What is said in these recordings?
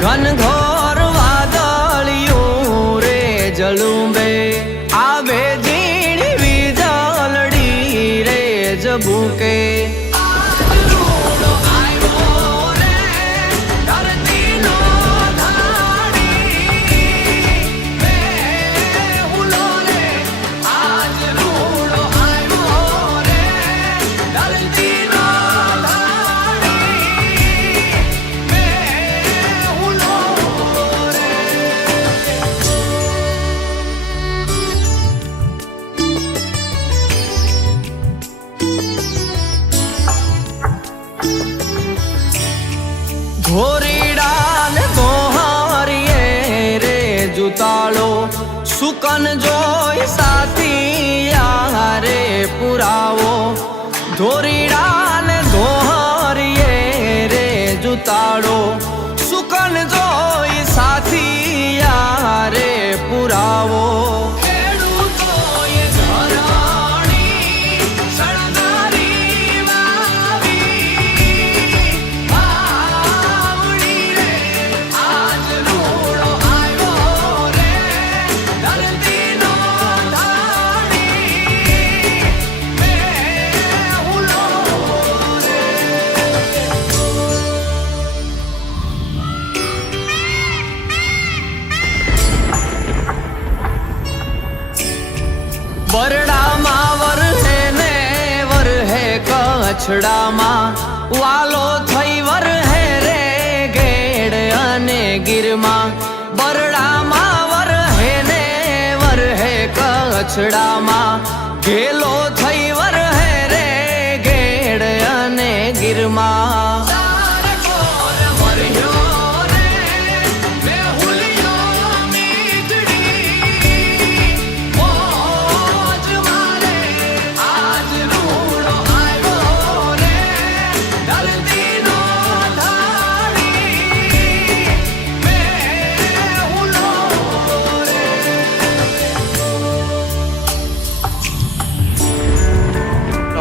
ઘનઘોર વાદળિયું રે જલુંબે આવે ઝીણી વીજળડી રે જબુકે ઘોરીડા ને ગોહારીએ રે જુતાળો સુકન જોઈ સાથિયા રે પુરાવો ધોરીડા ને ગોહારીએ રે જુતાળો સુકન જોઈ સાથિયા રે પુરાવો બરડામાં વરહે ને વરહે કચ્છડામાં વાલો થઈ વરહે રે ગેડ અને ગીરમાં બરડામાં વરહે ને વરહે કચ્છડામાં ઘેલો થઈ વરહે રે ગેડ અને ગીરમાં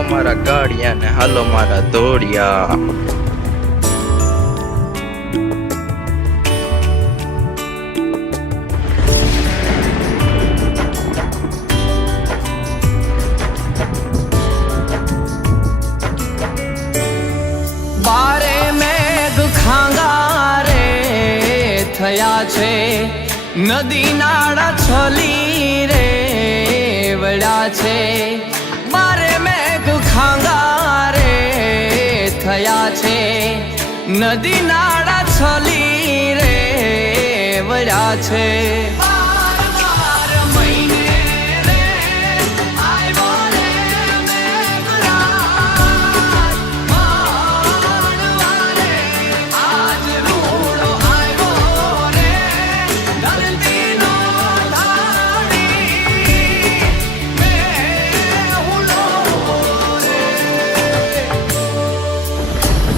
મારા ગાડિયા ને હાલો મારા દોડિયા બારે મેઘ ખાંગા રે થયા છે નદી નાળા છલી રે વળ્યા છે બારે મેઘ ખાંગા રે થયા છે નદી નાળા છલી રે વળ્યા છે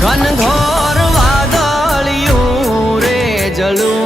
ઘનઘોર વાદળિયું રે જલું